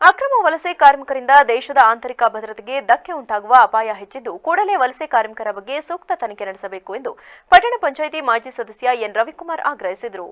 ಅಕ್ರಮ ವಲಸೆ ಕಾರ್ಮಿಕರಿಂದ ದೇಶದ ಆಂತರಿಕ ಭದ್ರತೆಗೆ ಧಕ್ಕೆ ಉಂಟಾಗುವ ಅಪಾಯ ಹೆಚ್ಚಿದ್ದು ಕೂಡಲೇ ವಲಸೆ ಕಾರ್ಮಿಕರ ಬಗ್ಗೆ ಸೂಕ್ತ ತನಿಖೆ ನಡೆಸಬೇಕು ಎಂದು ಪಟ್ಟಣ ಪಂಚಾಯಿತಿ ಮಾಜಿ ಸದಸ್ಯ ಎನ್ ರವಿಕುಮಾರ್ ಆಗ್ರಹಿಸಿದರು.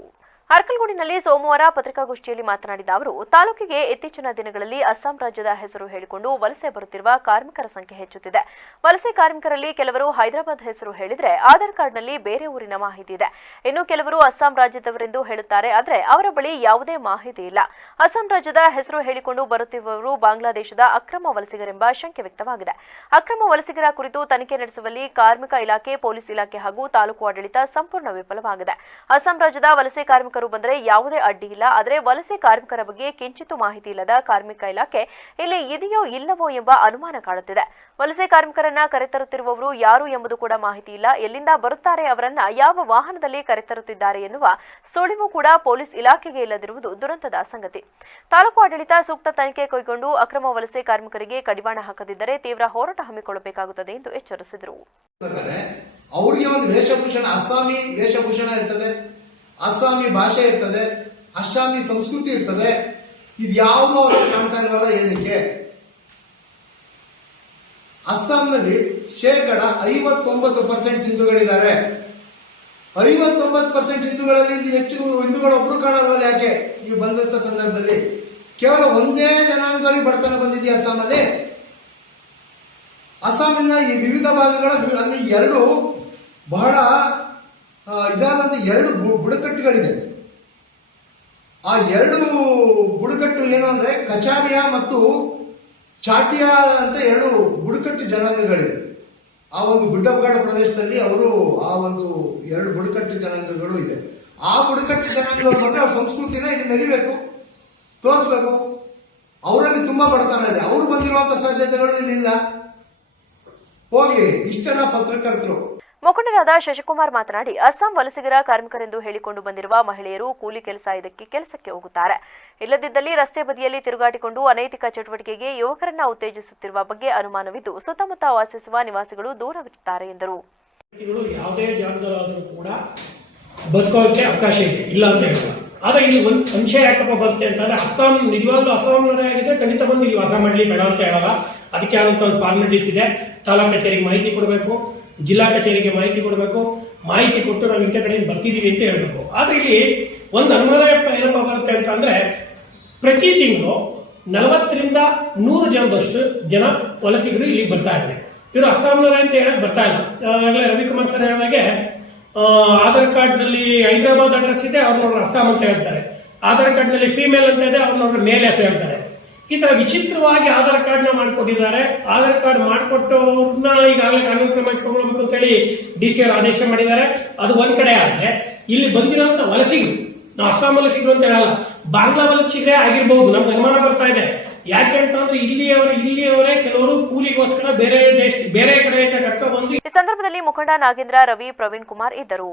ಅರ್ಕಲಗೂಡಿನಲ್ಲಿ ಸೋಮವಾರ ಪತ್ರಿಕಾಗೋಷ್ಠಿಯಲ್ಲಿ ಮಾತನಾಡಿದ ಅವರು, ತಾಲೂಕಿಗೆ ಇತ್ತೀಚಿನ ದಿನಗಳಲ್ಲಿ ಅಸ್ಸಾಂ ರಾಜ್ಯದ ಹೆಸರು ಹೇಳಿಕೊಂಡು ವಲಸೆ ಬರುತ್ತಿರುವ ಕಾರ್ಮಿಕರ ಸಂಖ್ಯೆ ಹೆಚ್ಚುತ್ತಿದೆ. ವಲಸೆ ಕಾರ್ಮಿಕರಲ್ಲಿ ಕೆಲವರು ಹೈದರಾಬಾದ್ ಹೆಸರು ಹೇಳಿದ್ರೆ ಆಧಾರ್ ಕಾರ್ಡ್ನಲ್ಲಿ ಬೇರೆ ಊರಿನ ಮಾಹಿತಿ ಇದೆ. ಇನ್ನು ಕೆಲವರು ಅಸ್ಸಾಂ ರಾಜ್ಯದವರೆಂದು ಹೇಳುತ್ತಾರೆ, ಆದರೆ ಅವರ ಬಳಿ ಯಾವುದೇ ಮಾಹಿತಿ ಇಲ್ಲ. ಅಸ್ಸಾಂ ರಾಜ್ಯದ ಹೆಸರು ಹೇಳಿಕೊಂಡು ಬರುತ್ತಿರುವವರು ಬಾಂಗ್ಲಾದೇಶದ ಅಕ್ರಮ ವಲಸಿಗರೆಂಬ ಶಂಕೆ ವ್ಯಕ್ತವಾಗಿದೆ. ಅಕ್ರಮ ವಲಸಿಗರ ಕುರಿತು ತನಿಖೆ ನಡೆಸುವಲ್ಲಿ ಕಾರ್ಮಿಕ ಇಲಾಖೆ, ಪೊಲೀಸ್ ಇಲಾಖೆ ಹಾಗೂ ತಾಲೂಕು ಆಡಳಿತ ಸಂಪೂರ್ಣ ವಿಫಲವಾಗಿದೆ. ಅಸ್ಸಾಂ ರಾಜ್ಯದ ವಲಸೆ ಕಾರ್ಮಿಕರು ಬಂದರೆ ಯಾವುದೇ ಅಡ್ಡಿ ಇಲ್ಲ, ಆದರೆ ವಲಸೆ ಕಾರ್ಮಿಕರ ಬಗ್ಗೆ ಕಿಂಚಿತ್ತೂ ಮಾಹಿತಿ ಇಲ್ಲದ ಕಾರ್ಮಿಕ ಇಲಾಖೆ ಇಲ್ಲಿ ಇದೆಯೋ ಇಲ್ಲವೋ ಎಂಬ ಅನುಮಾನ ಕಾಡುತ್ತಿದೆ. ವಲಸೆ ಕಾರ್ಮಿಕರನ್ನ ಕರೆತರುತ್ತಿರುವವರು ಯಾರು ಎಂಬುದು ಕೂಡ ಮಾಹಿತಿ ಇಲ್ಲ. ಎಲ್ಲಿಂದ ಬರುತ್ತಾರೆ, ಅವರನ್ನ ಯಾವ ವಾಹನದಲ್ಲಿ ಕರೆತರುತ್ತಿದ್ದಾರೆ ಎನ್ನುವ ಸುಳಿವು ಕೂಡ ಪೊಲೀಸ್ ಇಲಾಖೆಗೆ ಇಲ್ಲದಿರುವುದು ದುರಂತದ ಸಂಗತಿ. ತಾಲೂಕು ಆಡಳಿತ ಸೂಕ್ತ ತನಿಖೆ ಕೈಗೊಂಡು ಅಕ್ರಮ ವಲಸೆ ಕಾರ್ಮಿಕರಿಗೆ ಕಡಿವಾಣ ಹಾಕದಿದ್ದರೆ ತೀವ್ರ ಹೋರಾಟ ಹಮ್ಮಿಕೊಳ್ಳಬೇಕಾಗುತ್ತದೆ ಎಂದು ಎಚ್ಚರಿಸಿದರು. ಅವರಿಗೆ ಒಂದು ವೇಷಭೂಷಣ, ಅಸ್ಸಾಮಿ ವೇಷಭೂಷಣ ಇರ್ತದೆ, ಅಸ್ಸಾಮಿ ಭಾಷೆ ಇರ್ತದೆ, ಅಸ್ಸಾಮಿ ಸಂಸ್ಕೃತಿ ಇರ್ತದೆ. ಇದ್ಯಾವುದೂ ಅವರಲ್ಲಿ ಕಾಣ್ತಾ ಇಲ್ವಲ್ಲ, ಏನಕ್ಕೆ? ಅಸ್ಸಾಂನಲ್ಲಿ 59% ಹಿಂದೂಗಳಿದ್ದಾರೆ. 59% ಹಿಂದೂಗಳಲ್ಲಿ ಹೆಚ್ಚು ಹಿಂದೂಗಳು ಒಬ್ರು ಕಾಣಲ್ವಲ್ಲ, ಯಾಕೆ? ನೀವು ಬಂದಂತ ಸಂದರ್ಭದಲ್ಲಿ ಕೇವಲ ಒಂದೇ ಜನಾಂಗದಲ್ಲಿ ಬಡತನ ಬಂದಿದೆ ಅಸ್ಸಾಮಲ್ಲಿ. ಅಸ್ಸಾಮಿನ ಈ ವಿವಿಧ ಭಾಗಗಳ ಅಲ್ಲಿ ಎರಡು ಬಹಳ ಇದಾದಂತ ಎರಡು ಬುಡಕಟ್ಟುಗಳಿದೆ. ಆ ಎರಡು ಬುಡಕಟ್ಟು ಏನು ಅಂದ್ರೆ ಕಚಾರಿಯಾ ಮತ್ತು ಚಾಟಿಯಾ ಅಂತ ಎರಡು ಬುಡಕಟ್ಟು ಜನಾಂಗಗಳಿದೆ. ಆ ಒಂದು ಗುಡ್ಡಗಾಡು ಪ್ರದೇಶದಲ್ಲಿ ಅವರು ಆ ಒಂದು ಎರಡು ಬುಡಕಟ್ಟು ಜನಾಂಗಗಳು ಇದೆ. ಆ ಬುಡಕಟ್ಟು ಜನಾಂಗಗಳು ಬಂದ್ರೆ ಅವ್ರ ಸಂಸ್ಕೃತಿನ ಇಲ್ಲಿ ಮೆರಿಬೇಕು, ತೋರಿಸ್ಬೇಕು. ಅವರಲ್ಲಿ ತುಂಬಾ ಬಡತನ ಇದೆ. ಅವರು ಬಂದಿರುವಂತ ಸಾಧ್ಯತೆಗಳು ಇಲ್ಲಿಲ್ಲ. ಹೋಗ್ಲಿ, ಇಷ್ಟೆಲ್ಲ ಪತ್ರಕರ್ತರು. ಮುಖಂಡರಾದ ಶಶಿಕುಮಾರ್ ಮಾತನಾಡಿ, ಅಸ್ಸಾಂ ವಲಸಿಗರ ಕಾರ್ಮಿಕರೆಂದು ಹೇಳಿಕೊಂಡು ಬಂದಿರುವ ಮಹಿಳೆಯರು ಕೂಲಿ ಕೆಲಸ ಇದಕ್ಕೆ ಕೆಲಸಕ್ಕೆ ಹೋಗುತ್ತಾರೆ. ಇಲ್ಲದಿದ್ದಲ್ಲಿ ರಸ್ತೆ ಬದಿಯಲ್ಲಿ ತಿರುಗಾಟಿಕೊಂಡು ಅನೈತಿಕ ಚಟುವಟಿಕೆಗೆ ಯುವಕರನ್ನ ಉತ್ತೇಜಿಸುತ್ತಿರುವ ಬಗ್ಗೆ ಅನುಮಾನವಿದ್ದು ಸುತ್ತಮುತ್ತ ವಾಸಿಸುವ ನಿವಾಸಿಗಳು ದೂರವಿರುತ್ತಾರೆ ಎಂದರು. ಯಾವುದೇ ಜಾಗದಲ್ಲಾದರೂ ಕೂಡ ಬದುಕೋಕೆ ಅವಕಾಶ ಇದೆ, ಇಲ್ಲ ಅಂತ ಹೇಳಿಲ್ಲ. ಆದ್ರೆ ಇಲ್ಲಿ ಒಂದು ಸಂಶಯ ಯಾಕಪ್ಪ ಬರುತ್ತೆ ಅಂತಂದ್ರೆ, ಅಸ್ಸಾಂ ನಿಜವಾಗ್ಲೂ ಅಸ್ಸಾಂನವರೇ ಆಗಿದ್ರೆ ಖಂಡಿತ ಬಂದು ಇಲ್ಲಿ ವಾಸ ಮಾಡಲಿ, ಬೇಡ ಅಂತ ಹೇಳಲ್ಲ. ಅದಕ್ಕೆ ಆದಂತ ಒಂದು ಫಾರ್ಮಾಲಿಟೀಸ್ ಇದೆ. ತಾಲೂಕು ಕಚೇರಿಗೆ ಮಾಹಿತಿ ಕೊಡಬೇಕು, ಜಿಲ್ಲಾ ಕಚೇರಿಗೆ ಮಾಹಿತಿ ಕೊಡಬೇಕು. ಮಾಹಿತಿ ಕೊಟ್ಟು ನಾವು ಇಂಥ ಕಡೆಯಿಂದ ಬರ್ತಿದೀವಿ ಅಂತ ಹೇಳ್ಬೇಕು. ಆದ್ರೆ ಇಲ್ಲಿ ಒಂದು ಅನುಮಾನ ಏನಪ್ಪ ಬರುತ್ತೆ ಅಂತ ಅಂದ್ರೆ, ಪ್ರತಿ ತಿಂಗಳು 40ರಿಂದ 100 ಜನದಷ್ಟು ಜನ ವಲಸಿಗರು ಇಲ್ಲಿ ಬರ್ತಾ ಇದ್ದಾರೆ. ಇವರು ಅಸ್ಸಾಂನವರೇ ಅಂತ ಹೇಳಕ್ ಬರ್ತಾ ಇಲ್ಲ. ರವಿಕುಮಾರ್ ಸರ್ ಹೇಳಿದಾಗೆ ಆಧಾರ್ ಕಾರ್ಡ್ ನಲ್ಲಿ ಹೈದರಾಬಾದ್ ಅಡ್ರೆಸ್ ಇದೆ, ಅವ್ರನ್ನವ್ರು ಅಸ್ಸಾಂ ಅಂತ ಹೇಳ್ತಾರೆ. ಆಧಾರ್ ಕಾರ್ಡ್ ನಲ್ಲಿ ಫಿಮೇಲ್ ಅಂತ ಇದೆ, ಅವ್ರನ್ನವ್ರು ಮೇಲ್ ಅಂತ ಹೇಳ್ತಾರೆ. ಈ ತರ ವಿಚಿತ್ರವಾಗಿ ಆಧಾರ್ ಕಾರ್ಡ್ ನ ಮಾಡಿಕೊಟ್ಟಿದ್ದಾರೆ. ಆಧಾರ್ ಕಾರ್ಡ್ ಮಾಡಿಕೊಟ್ಟವ್ರನ್ನ ಈಗಾಗಲೇ ಕಾನೂನು ಕ್ರಮ ತಗೊಳ್ಬೇಕು ಅಂತ ಹೇಳಿ DC ಅವರು ಆದೇಶ ಮಾಡಿದ್ದಾರೆ. ಅದು ಒಂದ್ ಕಡೆ ಆದ್ರೆ, ಇಲ್ಲಿ ಬಂದಿರುವಂತ ವಲಸಿಗರು, ನಾವು ಅಸ್ಸಾಂ ವಲಸಿಗರು ಅಂತ ಹೇಳಲ್ಲ, ಬಾಂಗ್ಲಾ ವಲಸಿಗರೇ ಆಗಿರ್ಬಹುದು. ನಮ್ಗೆ ಅನುಮಾನ ಬರ್ತಾ ಇದೆ. ಯಾಕೆ ಅಂತಂದ್ರೆ ಇಲ್ಲಿಯವರೇ ಕೆಲವರು ಕೂಲಿಗೋಸ್ಕರ ಬೇರೆ ಕಡೆಯಿಂದ ಕರ್ಕೊಂಡು ಬಂದು. ಈ ಸಂದರ್ಭದಲ್ಲಿ ಮುಖಂಡ ನಾಗೇಂದ್ರ, ರವಿ, ಪ್ರವೀಣ್ ಕುಮಾರ್ ಇದ್ದರು.